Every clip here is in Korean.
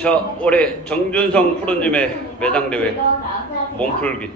자, 올해 정준성 프로님의 매장 대회 몸풀기.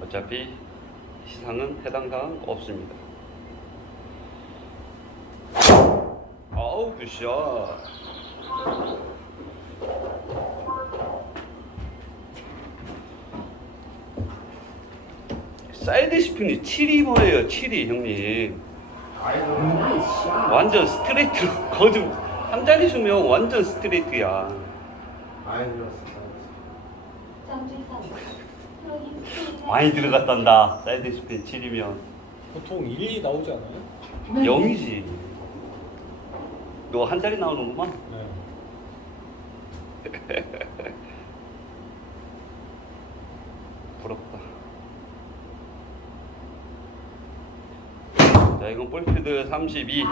어차피 시상은 해당 사항 없습니다. 아우 굿샷. 사이드 7이 뭐예요? 7이 형님. 완전 스트레이트로 거듭 한 자리 수면 완전 스트레이트야. 많이 들었어. 많이 들어갔단다. 사이드 스핀 7이면 보통 1, 2 나오지 않아요? 0이지. 너 한 자리 나오는구만. 네. 부럽다. 자, 이건 볼피드 32.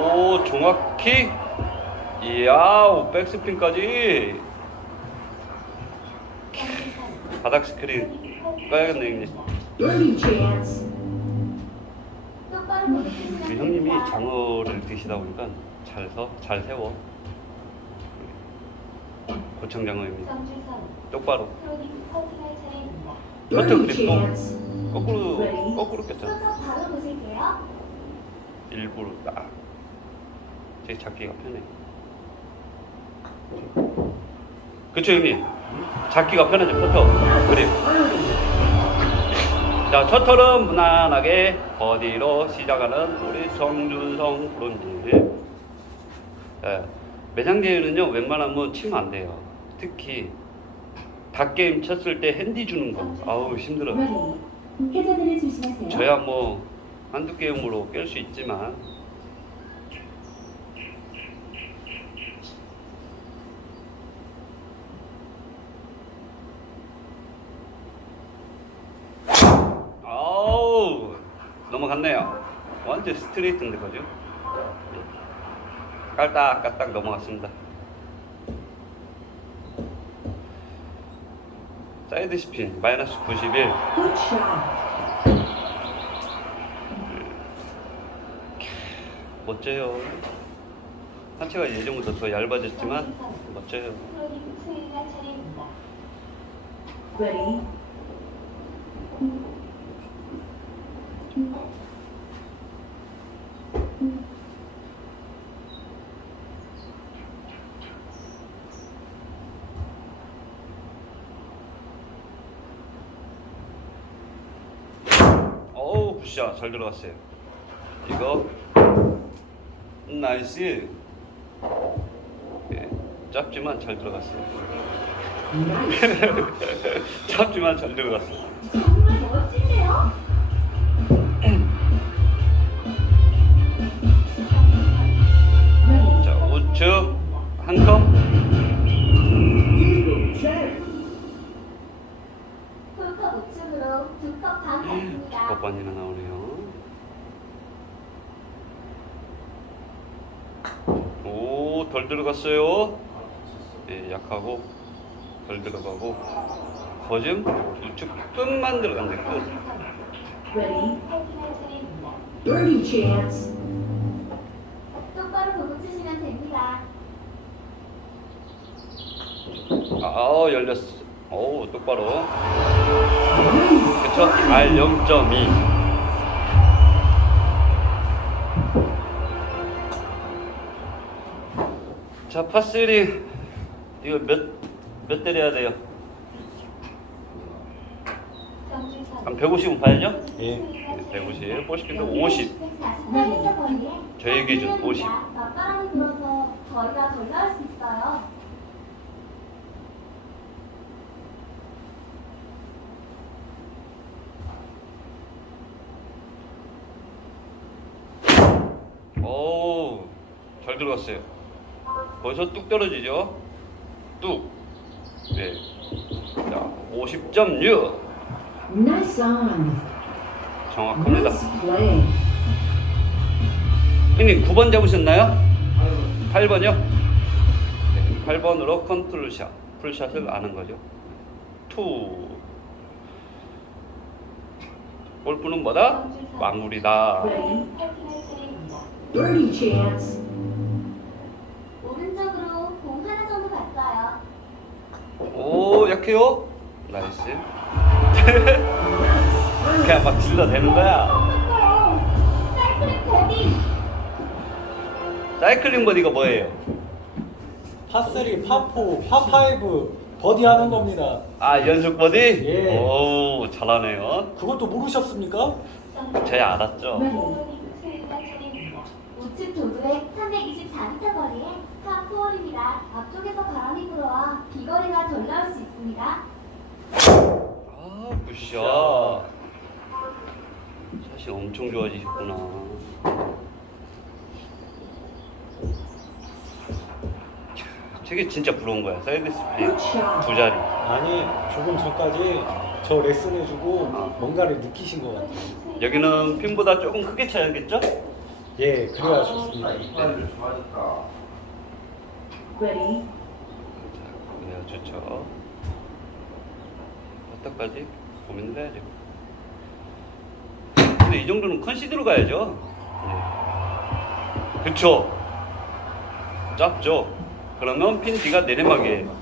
오, 정확히. 이야, 오, 백스핀까지. 바닥 스크린 까야겠네, 형님. 우리 형님이 장어를 드시다 보니까 잘 서, 잘 세워. 고창 장어입니다. 똑바로. Birdie 그립도. 거꾸로, 거꾸로 꼈잖아. 일부러 딱. 제 잡기가 편해. 그쵸, 형님? 잡기가 편하죠, 퍼터. 그래. 자, 첫 털은 무난하게 버디로 시작하는 우리 정준성 프로님. 예, 매장대회는요, 웬만하면 치면 안 돼요. 특히, 닭게임 쳤을 때 핸디 주는 거. 아우, 힘들어요. 저야 뭐, 한두 게임으로 깰 수 있지만, 아우 넘어갔네요. 완전 스트레이트인데 거죠? 깔딱깔딱 넘어갔습니다. 사이드 스핀 마이너스 91. Good shot. 멋져요. 한체가 예전보다 더 얇아졌지만 멋져요. 어우 굿샷 잘 들어갔어요. 이거 나이스. 예, 짧지만 잘 들어갔어요. 짧지만 잘 들어갔어요. 정말 멋진데요? 들어갔어요. 예, 약하고 덜 들어가고 거즘 우측 끝만 들어간대 끝. Ready. Birdie chance. 똑바로 보고 치시면 됩니다. 아 열렸어. 오 똑바로. 그쵸? R 0.2. 자 파3 이거 몇 몇 때려야 돼요? 한 150은 봐야죠? 예. 150, 50인데 50. 저희 기준 50. 맞바람이 불어서 거리가 덜 나올 수 있어요. 오, 잘 들어갔어요. 거기서 뚝 떨어지죠? 뚝. 네. 자, 50.6. Nice on. 정확합니다. Nice play. 형님 9번 잡으셨나요? 8번이요? 네, 8번으로 컨트롤 샷, 풀샷을 아는 거죠. 투. 골프는 뭐다? 마무리다. Birdie chance. 생각해요. 나이스. 그냥 막 질러 대는 거야. 사이클링 버디. 사이클링 버디가 뭐예요? 파3, 파4, 파5 버디 하는 겁니다. 아 연속 버디? 예. 오 잘하네요. 그것도 모르셨습니까? 저야 알았죠. 우측 도로의 324m 거리에 파4홀입니다. 앞쪽에서 바람이 불어와 비거리가 덜 나올 수 있습 니다. 아 굿샷. 사실 엄청 좋아지셨구나. 저게 진짜 부러운 거야. 사이드 스피드 두 자리. 아니 조금 전까지 저 레슨 해주고 어. 뭔가를 느끼신 것 같아요. 여기는 핀보다 조금 크게 쳐야겠죠? 예, 그래야 좋습니다. 아, 좋아졌다. Ready, 자, 그래야 좋죠. 어떡까지 고민을 해야죠. 근데 이 정도는 컨시드로 가야죠. 예. 그쵸? 짧죠? 그러면 핀 D가 내리막이에요.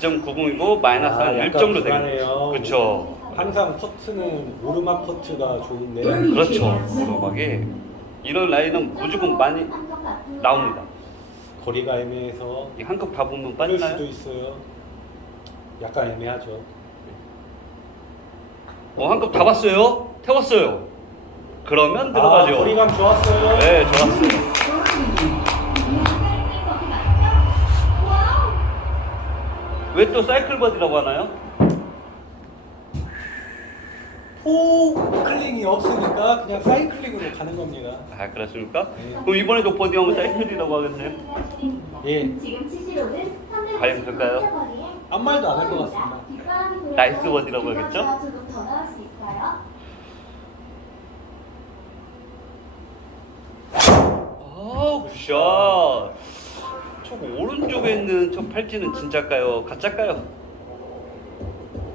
2.90이고 마이너스 아, 한 약간 1정도 불안해요. 되겠죠. 그쵸? 항상 퍼트는 오르막 퍼트가 좋은데 그렇죠. 오르막이 이런 라인은 무조건 많이. 나옵니다. 거리가 애매해서 이 한컵 다 보면 빠질 수도 빠지나요? 있어요. 약간 애매하죠. 어, 한컵 다 봤어요? 태웠어요. 그러면 들어가죠. 아, 거리감 좋았어요. 네, 좋았어요. 버디! 왜또 사이클 버디라고 하나요? 포클링이 없으니까 그냥 사이클링으로 가는 겁니다. 아, 그렇습니까? 네. 그럼 이번에도 버디 하면 사이클이라고 하겠네요. 예. 지금 치시로는 과연 그럴까요? 아무 말도 안 할 것 같습니다. 나이스 버디라고 하겠죠? 더 나올 수 있어요. 아, 굿샷. 저 오른쪽에 있는 저 팔찌는 진짜일까요? 가짜일까요?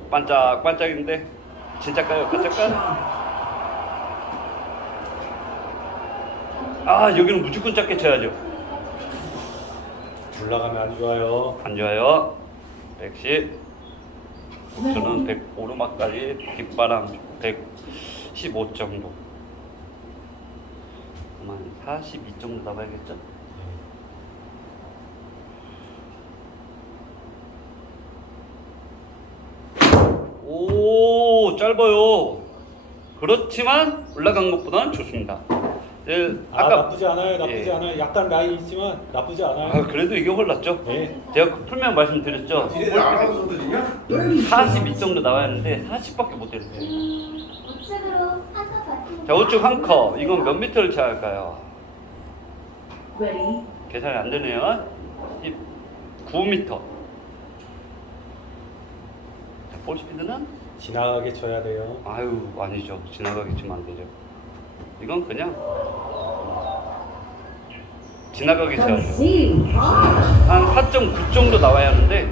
반짝반짝인데 진짜일까요? 가짜일까요? 아, 여기는 무조건 작게 쳐야죠. 올라가면 안 좋아요. 안 좋아요. 110. 저는 100 오르막까지 뒷바람 115 정도. 한 42 정도 나가야겠죠? 오 짧아요. 그렇지만 올라간 것보다는 좋습니다. 예, 아, 아까 나쁘지 않아요. 나쁘지 예. 않아요. 약간 라인 있지만 나쁘지 않아요. 아, 그래도 이게 올랐죠? 네. 제가 그 풀면 말씀드렸죠? 니네들 아나운서들이냐? Birdie 42 chance. 정도 나와야 하는데 40밖에 못 때렸어요. 음, 우측으로 한컵. 자, 우측 한 컵. 이건 몇 미터를 쳐야 할까요? Ready, 계산이 안 되네요. 9미터. 자, 볼 스피드는? 지나가게 쳐야 돼요. 아유, 아니죠. 지나가게 치면 안 되죠. 이건 그냥 지나가게 쳐야죠. concede. 한4.9 정도 나와야 하는데.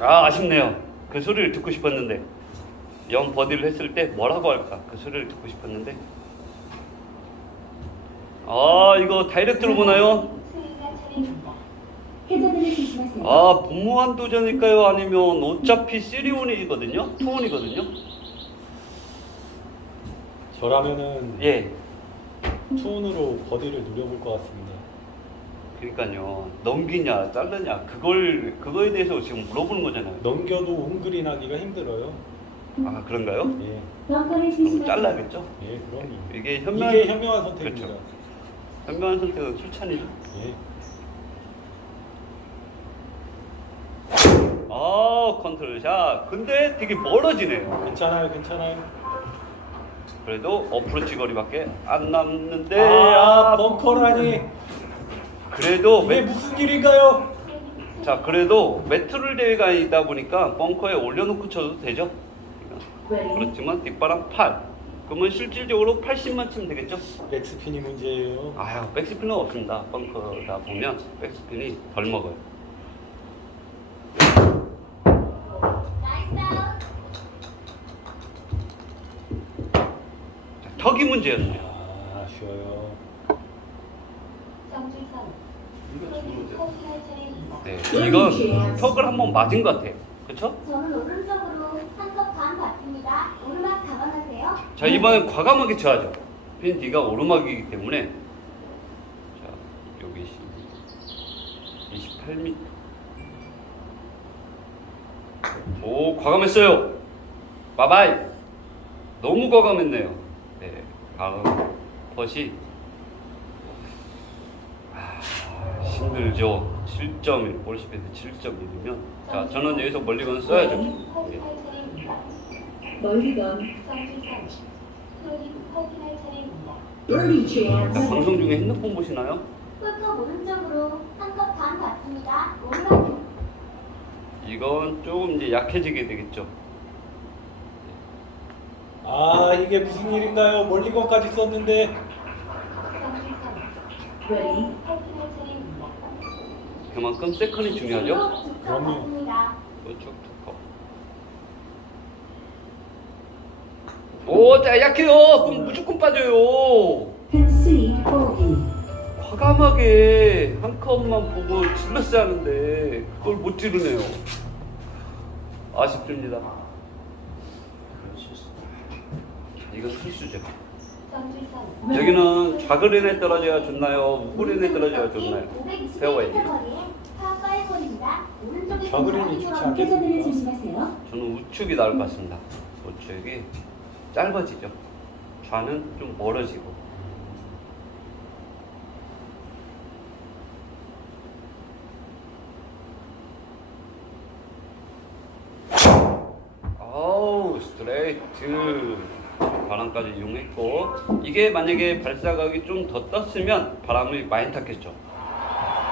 아 아쉽네요. 그 소리를 듣고 싶었는데. 영 버디를 했을 때 뭐라고 할까? 그 소리를 듣고 싶었는데. 아 이거 다이렉트로 보나요? 아 무모한 도전일까요? 아니면 어차피 3온이거든요? 2온이거든요? 저라면은 예 투혼으로 버디를 노려볼 것 같습니다. 그러니까요 넘기냐 자르냐 그걸 그거에 대해서 지금 물어보는 거잖아요 넘겨도 홈그린 하기가 힘들어요. 아 그런가요? 예, 그럼. 잘라야겠죠 예, 그럼요. 이게 현명 이게 현명한 선택입니다. 그렇죠. 현명한 선택은 술찬이죠. 예. 아 컨트롤 샷. 근데 되게 멀어지네요. 괜찮아요, 괜찮아요. 그래도 어프로치 거리밖에 안 남는데. 아, 아, 벙커라니. 그래도 이게 매, 무슨 일인가요? 자 그래도 메트롤 대회가 있다 보니까 벙커에 올려놓고 쳐도 되죠. Ready, 그렇지만 뒷바람 8. 그러면 실질적으로 80만 치면 되겠죠? 백스핀이 문제예요. 아유 백스핀은 없습니다. 벙커다 보면 백스핀이 덜 먹어요. 나이스 아웃. 자, 턱이 문제였네요. 아, 아쉬워요. 네, 이건 턱을 한번 맞은 것 같아요. 그렇죠? 저는 오른쪽으로 한컵반 받습니다. 오르막 감안하세요. 자 이번엔 과감하게 쳐야죠. 핀 D가 오르막이기 때문에 자 여기 28m. 오 과감했어요. 바바이. 너무 과감했네요. 네, 다음 컷이 아, 힘들죠. 7.1 볼시패드 7.1이면 자 저는 여기서 멀리 건 써야죠. 예. 멀리건 비rdie 자, 방송 중에 핸드폰 보시나요? 홀컵 오른쪽으로 한컵반 받습니다. 오르막 이건 조금 이제 약해지게 되겠죠. 아 이게 무슨 일인가요? 멀리건까지 썼는데 ready, 그만큼 세컨이 중요하죠. 그럼요. 받습니다. 우측 두 컵. 오, 자, 약해요. 그럼 무조건 빠져요. 과감하게 한 컵만 보고 질렀어야 하는데 그걸 못 지르네요. 아쉽습니다. 이거 실수죠. 여기는 좌그린에 떨어져야 좋나요? 우그린에 떨어져야 좋나요? 페어웨이. 좌그린이 좋지 않겠습니까? 저는 우측이 나을 것 같습니다. 우측이 짧아지죠. 좌는 좀 멀어지고. 아우 스트레이트 바람까지 이용했고 이게 만약에 발사각이 좀 더 떴으면 바람을 많이 탔겠죠.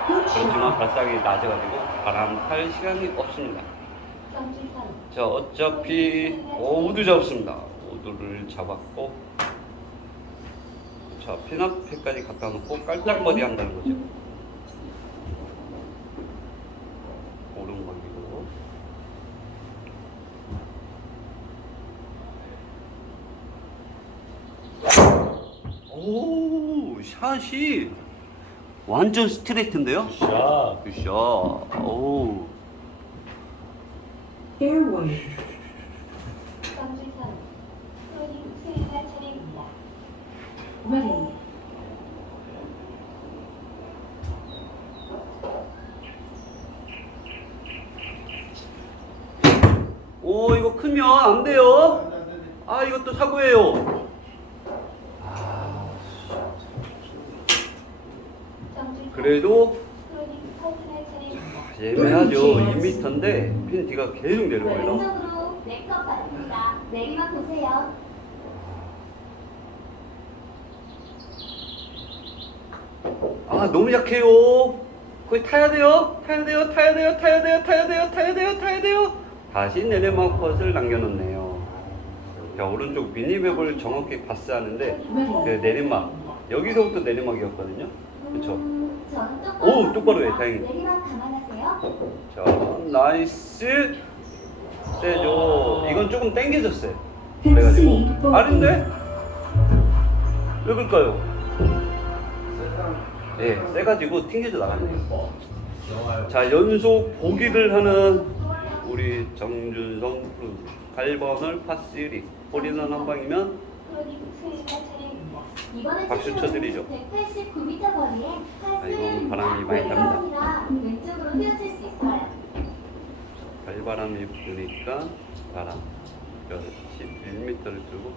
그렇지만 발사각이 낮아가지고 바람 탈 시간이 없습니다. 자 어차피 오, 우드 잡았습니다. 우드를 잡았고 자 피나페까지 갖다 놓고 깔짝 버디 한다는 거죠. 오른발이고 오 샷이 완전 스트레이트인데요? 자 굿샷 오 fairway, ready, 오 이거 크면 안 돼요. 아 이것도 사고예요. 그래도 예매하죠. 2m인데 핀 D가 계속 내려와요. 왼쪽으로 네컵 받습니다. 내리막 보세요. 아 너무 약해요. 거의 타야 돼요. 타야 돼요. 타야 돼요. 타야 돼요. 타야 돼요. 타야 돼요. 타야 돼요. 다시 내리막 컷을 남겨놓네요. 자 오른쪽 미니맵을 정확히 봤어야 하는데 그 내리막 여기서부터 내리막이었거든요. 그렇죠. 오, 똑바로 해. 다행히. 자 나이스 세죠. 이건 조금 당겨졌어요. 그래가지고 아닌데 왜 그럴까요? 예, 세가지고 튕겨져 나갔네요. 자 연속 보기를 하는 우리 정준성 프로 8번을 파3 홀인원 한 방이면 박수 쳐드리죠. 189m 거리에 아이고, 바람이 많이 탑니다. 발바람이 부니까 바람. 그러니까 11m를 들고.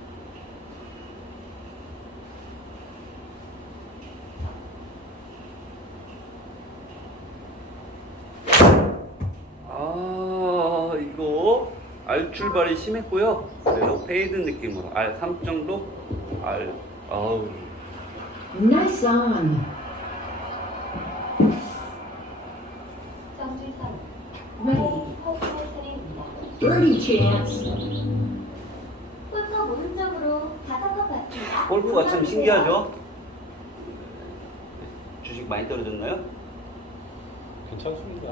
아 이거 알 출발이 심했고요. 그래서 페이드 느낌으로 알 3 정도? 알 아우 nice on, ready, birdie chance. 골프가 참 신기하죠 주식 많이 떨어졌나요? 괜찮습니다.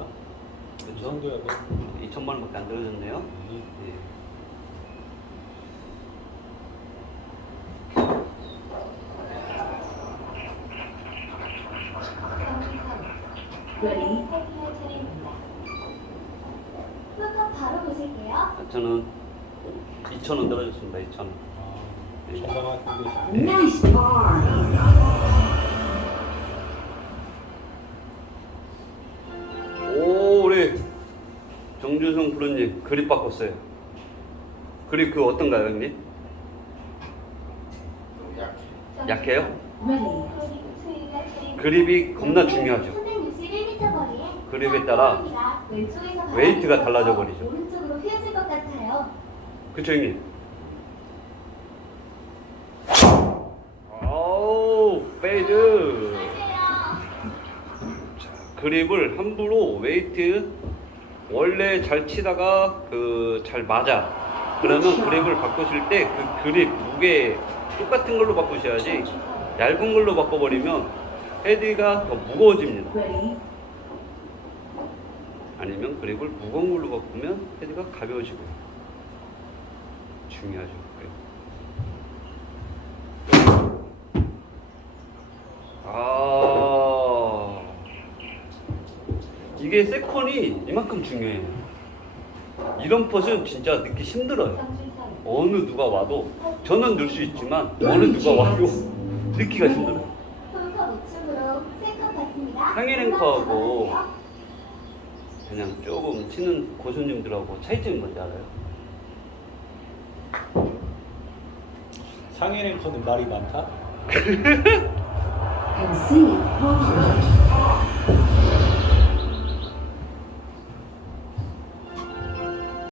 이 그렇죠? 정도야 뭐. 2천만 원밖에 안 떨어졌네요 음. 예. Ready. 탈출할 차례입니다. 풀컵 바로 보실게요. 저는 2,000원 떨어졌습니다. 2,000원. 아, 건강하게 Nice par. 오 우리 정준성 프로님 그립 바꿨어요. 그립 그 어떤가요, 형님? 약해요? 그립이 겁나 중요하죠. 361m 거리에 그립에 따라 웨이트가 달라져 버리죠. 오른쪽으로 휘어질 것 같아요. 그쵸 형님? 아우 페이드. 자, 그립을 함부로 웨이트 원래 잘 치다가 그 잘 맞아 그러면 그립을 바꾸실 때 그 그립 무게 똑같은 걸로 바꾸셔야지 얇은 걸로 바꿔버리면 헤드가 더 무거워집니다. 아니면 그립을 무거운 걸로 바꾸면 헤드가 가벼워지고요 중요하죠 그래. 아 이게 세컨이 이만큼 중요해요 이런 펫은 진짜 넣기 힘들어요 어느 누가 와도 저는 넣을 수 있지만 어느 누가 와도 넣기가 힘들어요. 상위 랭커하고 그냥 조금 치는 고수님들하고 차이점이 뭔지 알아요? 상해 랭커는 말이 많다.